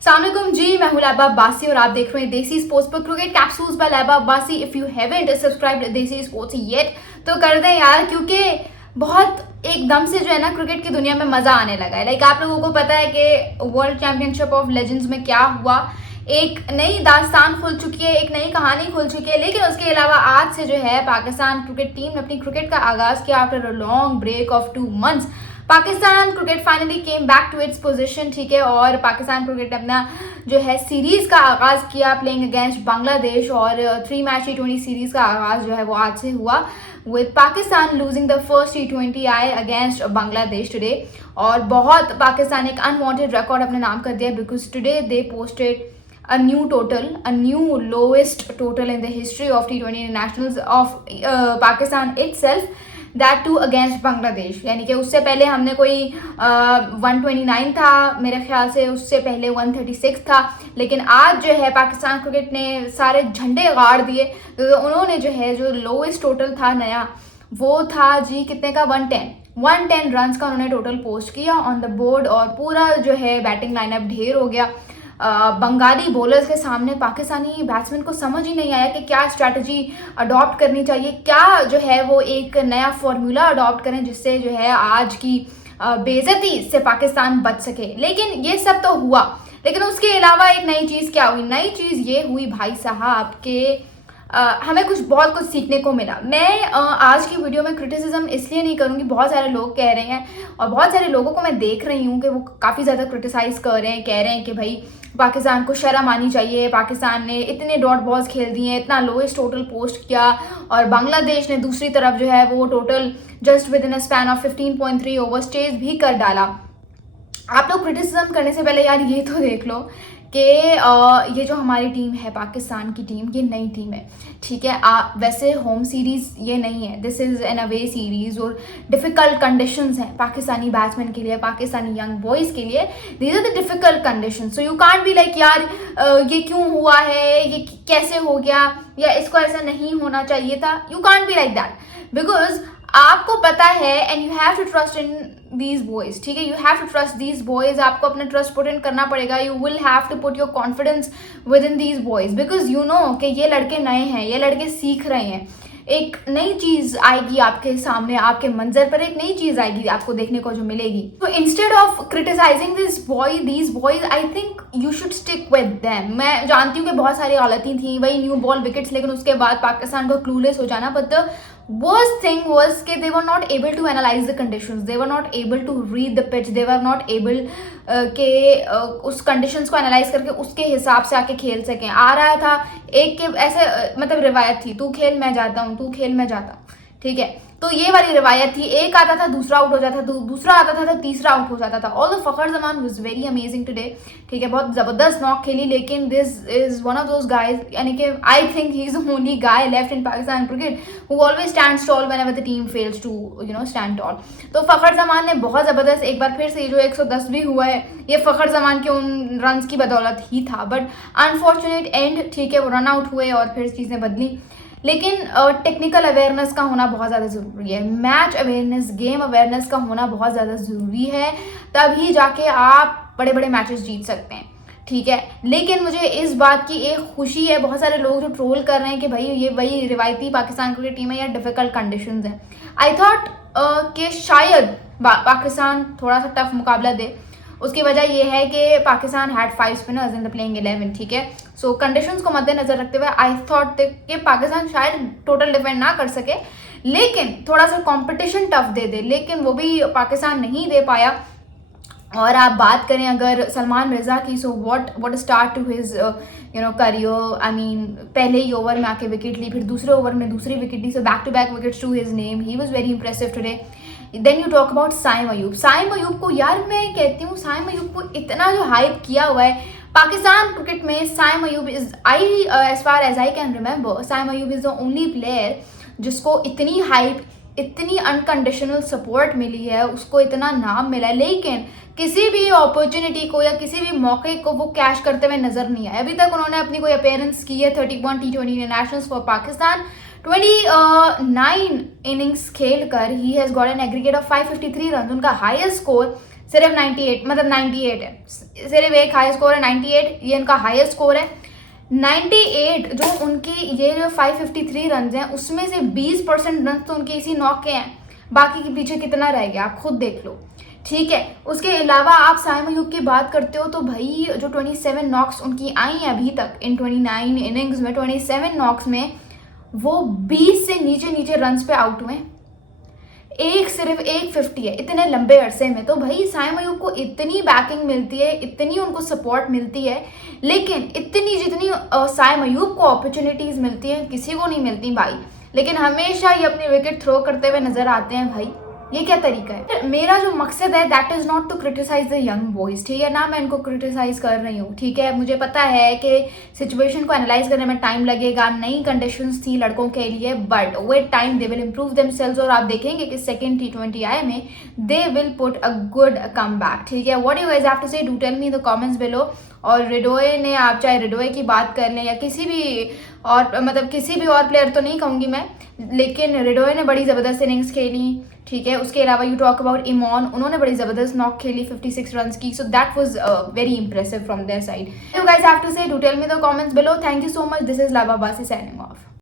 अस्सलामुअलैकुम जी, मैं हूं लैबा अब्बासी और आप देख रहे हैं देसी स्पोर्ट्स पर cricket capsules by Laiba Abbasi. If you haven't subscribed Desi sports yet तो कर दें यार, क्योंकि बहुत एकदम से जो है ना क्रिकेट की दुनिया में मजा आने लगा है। लाइक आप लोगों को पता है कि वर्ल्ड चैंपियनशिप ऑफ लेजेंड्स में क्या हुआ, एक नई दास्तान खुल चुकी है, एक नई कहानी खुल चुकी है। लेकिन उसके अलावा आज से जो है पाकिस्तान क्रिकेट टीम ने अपनी क्रिकेट का आगाज किया after a long break of 2 months। Pakistan cricket finally came back to its position, ठीक है। और पाकिस्तान क्रिकेट ने अपना जो है सीरीज का आगाज किया प्लेइंग अगेंस्ट बांग्लादेश, और 3 मैच T20 सीरीज का आगाज जो है वो आज से हुआ with Pakistan losing the first T20 I against Bangladesh today. और बहुत पाकिस्तान एक अनवांटेड रिकॉर्ड अपने नाम कर दिया because today they posted a new lowest total in the history of T20 internationals of Pakistan itself, that too against Bangladesh. यानी कि उससे पहले हमने कोई 129 था मेरे ख्याल से, उससे पहले 136 था। लेकिन आज जो है पाकिस्तान क्रिकेट ने सारे झंडे गाड़ दिए, तो उन्होंने जो है जो लोएस्ट टोटल था नया वो था जी कितने का, 110 रन का उन्होंने टोटल पोस्ट किया ऑन द बोर्ड। और पूरा जो है बैटिंग लाइनअप ढेर हो गया। बंगाली बॉलर्स के सामने पाकिस्तानी बैट्समैन को समझ ही नहीं आया कि क्या स्ट्रैटेजी अडॉप्ट करनी चाहिए, क्या जो है वो एक नया फॉर्मूला अडॉप्ट करें जिससे जो है आज की बेइज्जती से पाकिस्तान बच सके। लेकिन ये सब तो हुआ, लेकिन उसके अलावा एक नई चीज़ क्या हुई, नई चीज़ ये हुई भाई साहब के हमें बहुत कुछ सीखने को मिला। मैं आज की वीडियो में क्रिटिसिज्म इसलिए नहीं करूँगी, बहुत सारे लोग कह रहे हैं और बहुत सारे लोगों को मैं देख रही हूँ कि वो काफ़ी ज़्यादा क्रिटिसाइज कर रहे हैं, कह रहे हैं कि भाई पाकिस्तान को शर्म आनी चाहिए, पाकिस्तान ने इतने डॉट बॉल्स खेल दिए, इतना लोएस्ट टोटल पोस्ट किया, और बांग्लादेश ने दूसरी तरफ जो है वो total just with in a span of 15.3 overs chase भी कर डाला। आप लोग क्रिटिसिज्म करने से पहले यार ये तो देख लो कि ये जो हमारी टीम है पाकिस्तान की टीम, ये नई टीम है, ठीक है। वैसे होम सीरीज़ ये नहीं है, this is an away series, और डिफ़िकल्ट कंडीशंस हैं पाकिस्तानी बैट्समैन के लिए, पाकिस्तानी यंग बॉयज़ के लिए। These are the difficult conditions, so you can't be like यार ये क्यों हुआ है, ये कैसे हो गया, या इसको ऐसा नहीं होना चाहिए था। You can't be like that because आपको पता है and you have to trust in these boys, ठीक है। You have to trust these boys, आपको अपना ट्रस्ट पुट इन करना पड़ेगा। You will have to put your confidence with in these boys because you know कि ये लड़के नए हैं, ये लड़के सीख रहे हैं। एक नई चीज़ आएगी आपके सामने, आपके मंजर पर एक नई चीज़ आएगी आपको देखने को जो मिलेगी। तो instead of criticising these boys I think you should stick with them. मैं जानती हूँ कि बहुत सारी गलती थी, वही न्यू बॉल विकेट्स, लेकिन उसके बाद पाकिस्तान को क्लूलेस हो जाना। But the worst thing was कि they were not able to analyze the conditions, they were not able to read the pitch, they were not able के उस conditions को analyze करके उसके हिसाब से आके खेल सकें। आ रहा था एक के ऐसे मतलब रिवायत थी, तू खेल मैं जाता हूँ, तू खेल मैं जाता हूँ, ठीक है। तो ये वाली रिवायत थी, एक आता था दूसरा आउट हो जाता था, दूसरा आता था तो तीसरा आउट हो जाता था। All the Fakhar Zaman was very amazing today, ठीक है, बहुत ज़बरदस्त नॉक खेली। लेकिन this is one of those guys, यानी कि I think he is the only guy left in Pakistan cricket who always stands tall whenever the team fails to stand tall. तो फखर जमान ने बहुत ज़बरदस्त, एक बार फिर से जो 110 भी हुआ है, ये फखर जमान के उन रन की बदौलत ही था। बट अनफॉर्चुनेट एंड, ठीक है, वो रन आउट हुए और फिर चीज़ें बदली। लेकिन टेक्निकल अवेयरनेस का होना बहुत ज़्यादा ज़रूरी है, मैच अवेयरनेस, गेम अवेयरनेस का होना बहुत ज़्यादा ज़रूरी है, तभी जाके आप बड़े बड़े मैचेस जीत सकते हैं, ठीक है। लेकिन मुझे इस बात की एक खुशी है, बहुत सारे लोग जो ट्रोल कर रहे हैं कि भाई ये वही रिवायती पाकिस्तान क्रिकेट टीम है या डिफ़िकल्ट कंडीशंस हैं। आई थॉट कि शायद पाकिस्तान थोड़ा सा टफ मुकाबला दे। उसकी वजह यह है कि Pakistan had 5 spinners in the playing 11, ठीक है। सो कंडीशंस को मद्देनजर रखते हुए आई थॉट कि पाकिस्तान शायद टोटल डिफेंड ना कर सके, लेकिन थोड़ा सा कंपटीशन टफ दे दे, लेकिन वो भी पाकिस्तान नहीं दे पाया। और आप बात करें अगर सलमान मिर्ज़ा की, so what start to his career. I mean पहले ही ओवर में आके विकेट ली, फिर दूसरे ओवर में दूसरी विकेट ली, so back to back wickets to his name, he was very impressive today. Then you talk about Saim Ayub को यार मैं कहती हूँ साइम अयूब को इतना जो हाइप किया हुआ है पाकिस्तान क्रिकेट में। Saim Ayub is as far as I can remember, Saim Ayub is the only player जिसको इतनी हाइप, इतनी अनकंडीशनल सपोर्ट मिली है, उसको इतना नाम मिला है, लेकिन किसी भी अपॉर्चुनिटी को या किसी भी मौके को वो कैश करते हुए नजर नहीं आए। अभी तक उन्होंने अपनी कोई अपीयरेंस की है 31 T20 internationals for Pakistan, 29 innings खेल कर he has got an aggregate of 553 run. उनका हाईएस्ट स्कोर सिर्फ 98, मतलब 98 है, सिर्फ एक हाई स्कोर है 98, ये इनका हाईएस्ट स्कोर है 98। जो उनके ये जो 553 रन हैं उसमें से 20% रन तो उनके इसी नॉक के हैं, बाकी के पीछे कितना रह गया आप खुद देख लो, ठीक है। उसके अलावा आप साइम अयूब की बात करते हो तो भाई जो 27 नॉक्स उनकी आई हैं अभी तक इन 29 इनिंग्स में, 27 नॉक्स में वो 20 से नीचे रन्स पे आउट हुए, सिर्फ 150 है इतने लंबे अरसे में। तो भाई साइम अयूब को इतनी बैकिंग मिलती है, इतनी उनको सपोर्ट मिलती है, लेकिन इतनी जितनी साइम अयूब को अपॉर्चुनिटीज़ मिलती हैं किसी को नहीं मिलती भाई। लेकिन हमेशा ये अपनी विकेट थ्रो करते हुए नजर आते हैं भाई, ये क्या तरीका है। मेरा जो मकसद है that is not to criticise the young boys, ठीक है ना, मैं इनको क्रिटिसाइज कर रही हूँ, ठीक है। मुझे पता है कि सिचुएशन को एनालाइज करने में टाइम लगेगा, नई कंडीशंस थी लड़कों के लिए, but with time they will improve themselves और आप देखेंगे कि सेकेंड T20 आई में they will put a good comeback, ठीक है। What you guys have to say, do tell me in the comments below. और रिडोए ने, आप चाहे रिडोए की बात कर लें या किसी भी और, मतलब किसी भी और प्लेयर तो नहीं कहूँगी मैं, लेकिन रिडोए ने बड़ी ज़बरदस्त इनिंग्स खेली, ठीक है। उसके अलावा यू टॉक अबाउट इमॉन, उन्होंने बड़ी ज़बरदस्त नॉक खेली 56 रन की, so that was very impressive from their side. You guys have to say, do tell me the comments below. Thank you so much, this is Laiba Abbasi signing off.